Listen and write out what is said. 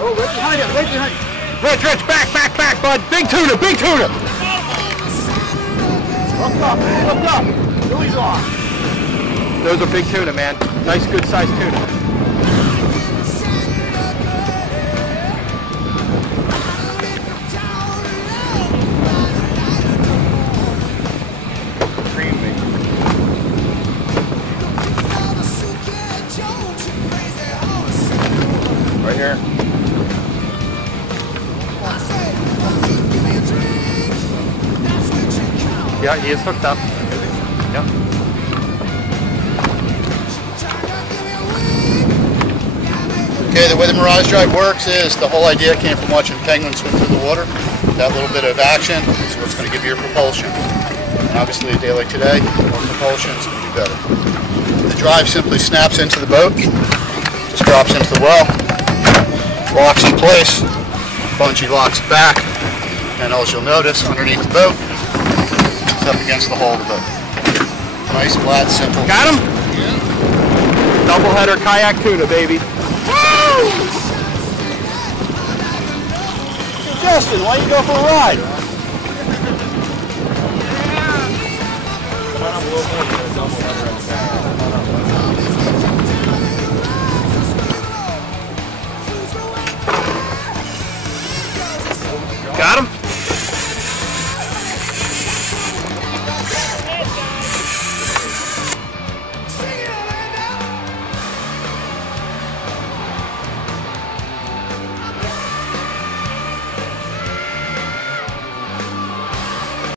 Oh, right behind him, right behind him. Rich, back, bud. Big tuna, big tuna. Look up, look up. Louie's on. Those are big tuna, man. Nice, good sized tuna. Right here. Yeah, he is hooked up. Yep. Okay, the way the Mirage Drive works is the whole idea came from watching penguins swim through the water. That little bit of action is what's going to give you your propulsion. And obviously a day like today, more propulsion is going to be better. The drive simply snaps into the boat, just drops into the well, locks in place, bungee locks back, and as you'll notice underneath the boat, it's up against the hull of the boat. Nice, flat, simple. Got him? Yeah. Double header kayak tuna, baby. Woo! Justin, why don't you go for a ride? Double header.